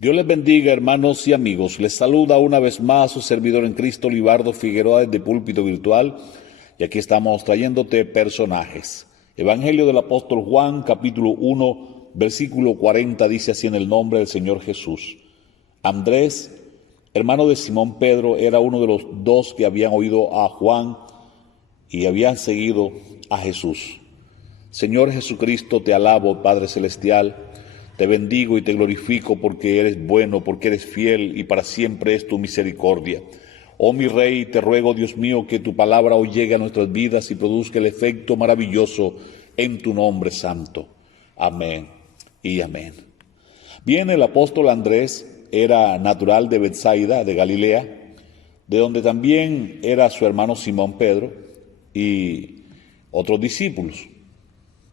Dios les bendiga, hermanos y amigos. Les saluda una vez más su servidor en Cristo, Libardo Figueroa, desde Púlpito Virtual. Y aquí estamos trayéndote personajes. Evangelio del apóstol Juan, capítulo 1, versículo 40, dice así en el nombre del Señor Jesús. Andrés, hermano de Simón Pedro, era uno de los dos que habían oído a Juan y habían seguido a Jesús. Señor Jesucristo, te alabo, Padre Celestial. Te bendigo y te glorifico porque eres bueno, porque eres fiel y para siempre es tu misericordia. Oh mi Rey, te ruego, Dios mío, que tu palabra hoy llegue a nuestras vidas y produzca el efecto maravilloso en tu nombre santo. Amén y amén. Bien, el apóstol Andrés era natural de Betsaida, de Galilea, de donde también era su hermano Simón Pedro y otros discípulos.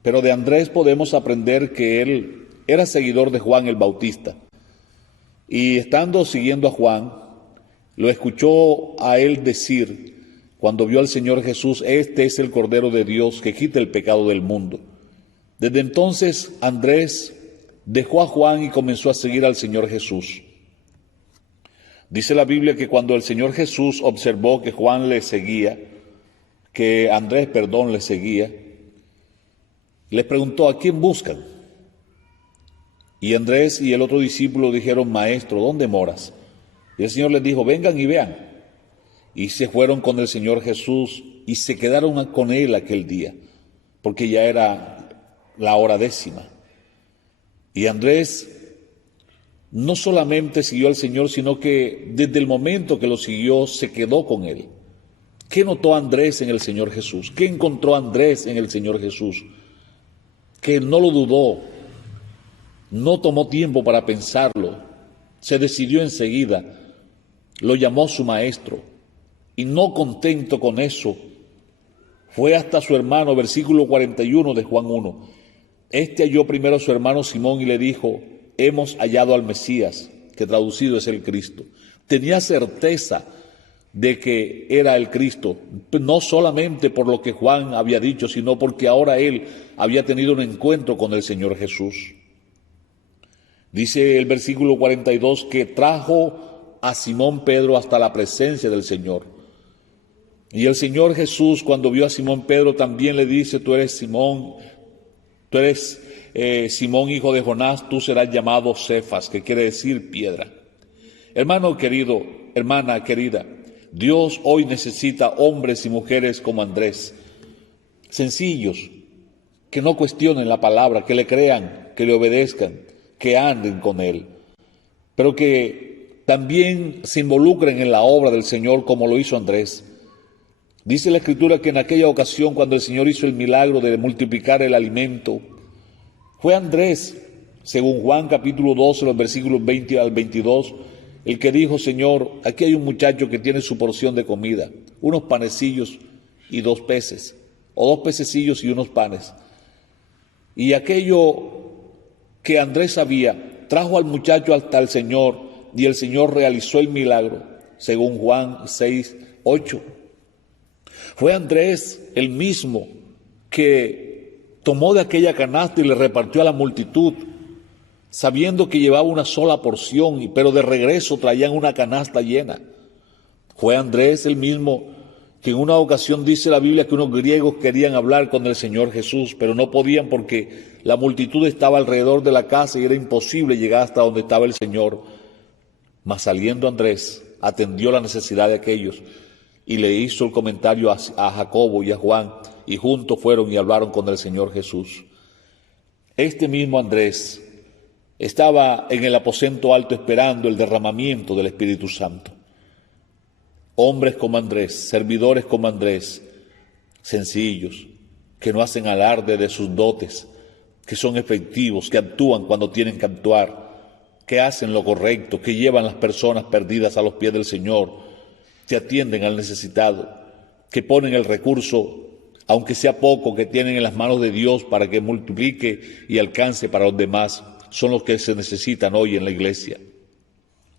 Pero de Andrés podemos aprender que él era seguidor de Juan el Bautista, y estando siguiendo a Juan, lo escuchó a él decir, cuando vio al Señor Jesús: este es el Cordero de Dios que quita el pecado del mundo. Desde entonces Andrés dejó a Juan y comenzó a seguir al Señor Jesús. Dice la Biblia que cuando el Señor Jesús observó que Juan le seguía, que Andrés, le seguía, les preguntó: ¿a quién buscan? Y Andrés y el otro discípulo dijeron: Maestro, ¿dónde moras? Y el Señor les dijo: vengan y vean. Y se fueron con el Señor Jesús y se quedaron con él aquel día, porque ya era la hora 10:00. Y Andrés no solamente siguió al Señor, sino que desde el momento que lo siguió se quedó con él. ¿Qué notó Andrés en el Señor Jesús? ¿Qué encontró Andrés en el Señor Jesús? Que no lo dudó. No tomó tiempo para pensarlo, se decidió enseguida, lo llamó su maestro, y no contento con eso, fue hasta su hermano, versículo 41 de Juan 1. Este halló primero a su hermano Simón y le dijo: hemos hallado al Mesías, que traducido es el Cristo. Tenía certeza de que era el Cristo, no solamente por lo que Juan había dicho, sino porque ahora él había tenido un encuentro con el Señor Jesús. Dice el versículo 42 que trajo a Simón Pedro hasta la presencia del Señor. Y el Señor Jesús, cuando vio a Simón Pedro, también le dice: tú eres Simón, Simón, hijo de Jonás, tú serás llamado Cefas, que quiere decir piedra. Hermano querido, hermana querida, Dios hoy necesita hombres y mujeres como Andrés, sencillos, que no cuestionen la palabra, que le crean, que le obedezcan, que anden con Él, pero que también se involucren en la obra del Señor como lo hizo Andrés. Dice la Escritura que en aquella ocasión, cuando el Señor hizo el milagro de multiplicar el alimento, fue Andrés, según Juan capítulo 12, los versículos 20 al 22, el que dijo: Señor, aquí hay un muchacho que tiene su porción de comida, unos panecillos y 2 peces, o 2 pececillos y unos panes. Y aquello que Andrés sabía, trajo al muchacho hasta el Señor, y el Señor realizó el milagro, según Juan 6, 8. Fue Andrés el mismo que tomó de aquella canasta y le repartió a la multitud, sabiendo que llevaba una sola porción, pero de regreso traían una canasta llena. Fue Andrés el mismo que en una ocasión dice la Biblia que unos griegos querían hablar con el Señor Jesús, pero no podían porque la multitud estaba alrededor de la casa y era imposible llegar hasta donde estaba el Señor. Mas saliendo Andrés, atendió la necesidad de aquellos y le hizo el comentario a Jacobo y a Juan, y juntos fueron y hablaron con el Señor Jesús. Este mismo Andrés estaba en el aposento alto esperando el derramamiento del Espíritu Santo. Hombres como Andrés, servidores como Andrés, sencillos, que no hacen alarde de sus dotes, que son efectivos, que actúan cuando tienen que actuar, que hacen lo correcto, que llevan las personas perdidas a los pies del Señor, que atienden al necesitado, que ponen el recurso, aunque sea poco, que tienen en las manos de Dios para que multiplique y alcance para los demás, son los que se necesitan hoy en la iglesia.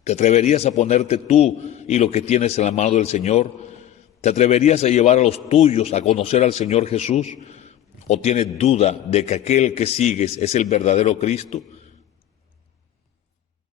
¿Te atreverías a ponerte tú y lo que tienes en la mano del Señor? ¿Te atreverías a llevar a los tuyos a conocer al Señor Jesús? ¿O tienes duda de que aquel que sigues es el verdadero Cristo?